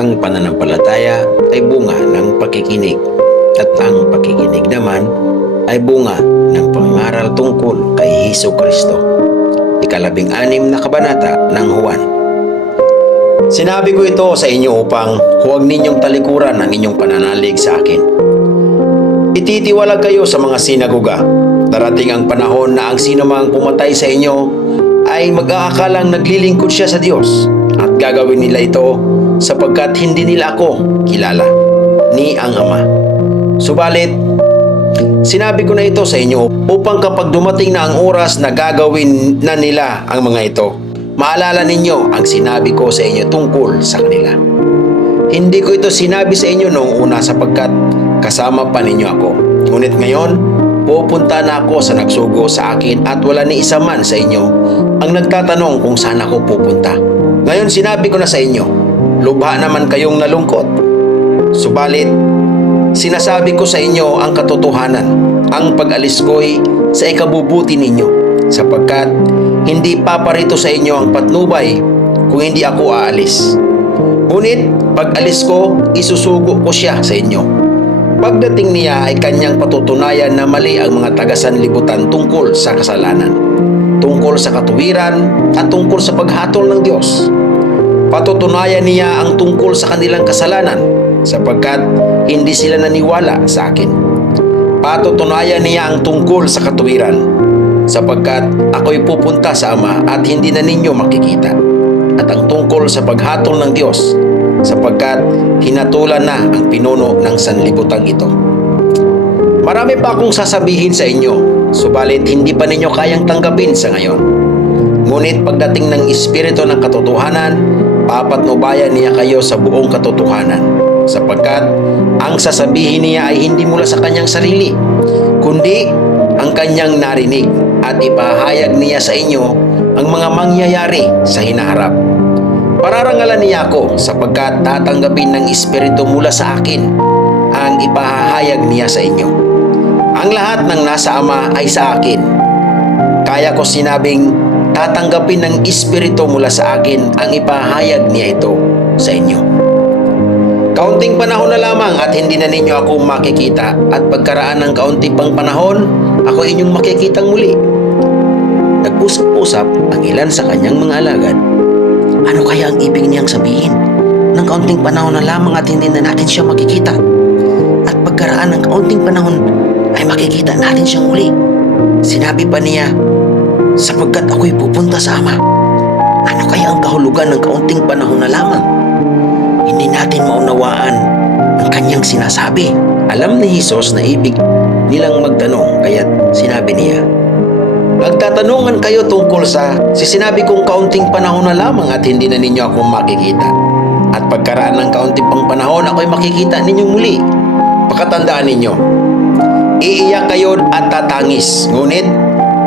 Ang pananampalataya ay bunga ng pakikinig at ang pakikinig naman ay bunga ng pangaral tungkol kay Hesus Kristo. Ikalabing-anim na kabanata ng Juan. Sinabi ko ito sa inyo upang huwag ninyong talikuran ang inyong pananalig sa akin. Ititiwalag kayo sa mga sinagoga. Darating ang panahon na ang sinumang pumatay sa inyo ay mag-aakalang naglilingkod siya sa Diyos at gagawin nila ito sapagkat hindi nila ako kilala ni ang Ama. Subalit, sinabi ko na ito sa inyo upang kapag dumating na ang oras na gagawin na nila ang mga ito, maalala ninyo ang sinabi ko sa inyo tungkol sa kanila. Hindi ko ito sinabi sa inyo noong una sapagkat kasama pa ninyo ako. Ngunit ngayon, pupunta na ako sa nagsugo sa akin at wala ni isa man sa inyo ang nagtatanong kung saan ako pupunta. Ngayon sinabi ko na sa inyo, lubha naman kayong nalungkot. Subalit, sinasabi ko sa inyo ang katotohanan. Ang pag-alis ko'y sa ikabubuti ninyo, sapagkat hindi paparito sa inyo ang patnubay kung hindi ako aalis. Ngunit pag-alis ko, isusugo ko siya sa inyo. Pagdating niya ay kanyang patutunayan na mali ang mga taga-sanlibutan tungkol sa kasalanan, tungkol sa katuwiran at tungkol sa paghatol ng Diyos. Patutunayan niya ang tungkol sa kanilang kasalanan sapagkat hindi sila naniwala sa akin. Patutunayan niya ang tungkol sa katuwiran sapagkat ako'y pupunta sa Ama at hindi na ninyo makikita. At ang tungkol sa paghatol ng Diyos sapagkat hinatulan na ang pinuno ng sanlibutan ito. Marami pa akong sasabihin sa inyo, subalit hindi pa ninyo kayang tanggapin sa ngayon. Ngunit pagdating ng Espiritu ng katotohanan, papatnubayan niya kayo sa buong katotohanan, sapagkat ang sasabihin niya ay hindi mula sa kanyang sarili, kundi ang kanyang narinig at ipahayag niya sa inyo ang mga mangyayari sa hinaharap. Pararangalan niya ako sapagkat tatanggapin ng Espiritu mula sa akin ang ipahayag niya sa inyo. Ang lahat ng nasa Ama ay sa akin. Kaya ko sinabing tatanggapin ng Espiritu mula sa akin ang ipahayag niya ito sa inyo. Kaunting panahon na lamang at hindi na ninyo ako makikita at pagkaraan ng kaunting pang panahon, ako inyong makikitang muli. Nag-usap-usap ang ilan sa kanyang mga alagad. Ano kaya ang ibig niyang sabihin? Ng kaunting panahon na lamang at hindi na natin siya makikita. At pagkaraan ng kaunting panahon ay makikita natin siyang muli. Sinabi pa niya, sapagkat ako'y pupunta sa Ama. Ano kaya ang kahulugan ng kaunting panahon na lamang? Hindi natin maunawaan ang kanyang sinasabi. Alam ni Hesus na ibig nilang magtanong, kaya't sinabi niya, magtatanungan kayo tungkol sa sinabi kong kaunting panahon na lamang at hindi na ninyo ako makikita. At pagkaraan ng kaunting pang panahon, ako'y makikita ninyo muli. Pakatandaan ninyo, iiyak kayo at tatangis, ngunit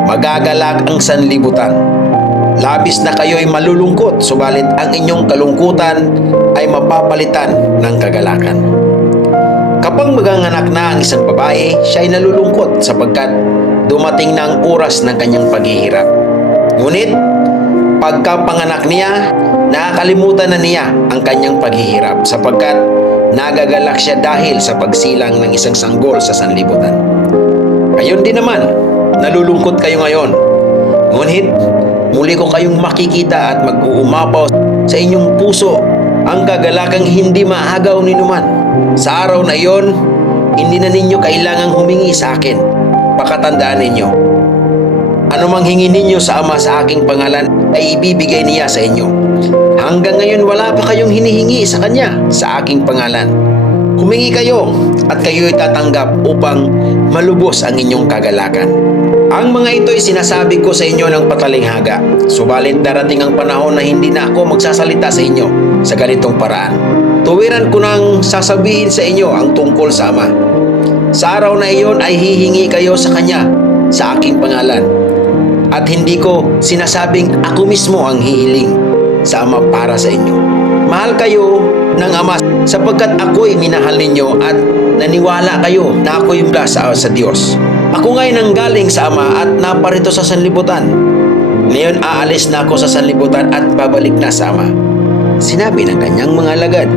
magagalak ang sanlibutan. Labis na kayo'y malulungkot, subalit ang inyong kalungkutan ay mapapalitan ng kagalakan. Kapag maganganak na ang isang babae, siya ay nalulungkot sapagkat dumating na ang oras ng kanyang paghihirap. Ngunit, pagkapanganak niya, nakakalimutan na niya ang kanyang paghihirap sapagkat nagagalak siya dahil sa pagsilang ng isang sanggol sa sanlibutan. Ngayon din naman, nalulungkot kayo ngayon. Ngunit, muli ko kayong makikita at mag-uumapaw sa inyong puso ang kagalakang hindi maagaw ni numan. Sa araw na iyon, hindi na ninyo kailangang humingi sa akin. Pakatandaan ninyo, anumang hingi ninyo sa Ama sa aking pangalan ay ibibigay niya sa inyo. Hanggang ngayon wala pa kayong hinihingi sa Kanya sa aking pangalan. Humingi kayo at kayo'y tatanggap upang malubos ang inyong kagalakan. Ang mga ito'y sinasabi ko sa inyo ng patalinghaga, subalit darating ang panahon na hindi na ako magsasalita sa inyo sa ganitong paraan. Tuwiran ko nang sasabihin sa inyo ang tungkol sa Ama. Sa araw na iyon ay hihingi kayo sa Kanya sa aking pangalan. At hindi ko sinasabing ako mismo ang hihiling sa Ama para sa inyo. Mahal kayo ng Ama sapagkat ako'y minahal ninyo at naniwala kayo na ako'y mula sa Diyos. Ako nga'y nanggaling sa Ama at naparito sa sanlibutan. Ngayon aalis na ako sa sanlibutan at babalik na sa Ama. Sinabi ng kanyang mga alagad,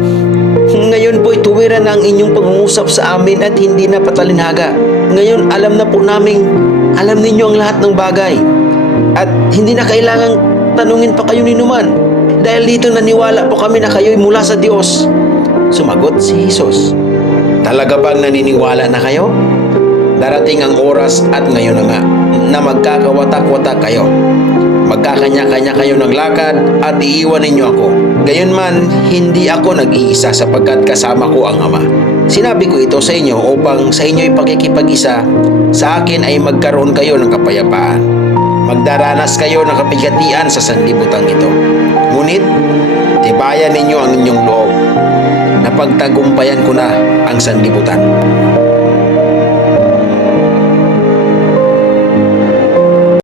"Ngayon po'y tuwira na ang inyong pangungusap sa amin at hindi na patalinhaga. Ngayon alam na po namin, alam ninyo ang lahat ng bagay. At hindi na kailangang tanungin pa kayo ni Numan. Dahil dito naniwala po kami na kayo'y mula sa Diyos." Sumagot si Jesus, "Talaga bang naniniwala na kayo? Darating ang oras at ngayon na nga na magkakawatak-watak kayo. Magkakanya-kanya kayo ng lakad at iiwan ninyo ako. Gayunman, hindi ako nag-iisa sapagkat kasama ko ang Ama. Sinabi ko ito sa inyo upang sa inyo'y pakikipag-isa sa akin ay magkaroon kayo ng kapayapaan. Magdaranas kayo ng kapigatian sa sanlibutan ito. Ngunit, tibayan ninyo ang inyong loob. Napagtagumpayan ko na ang sanlibutan."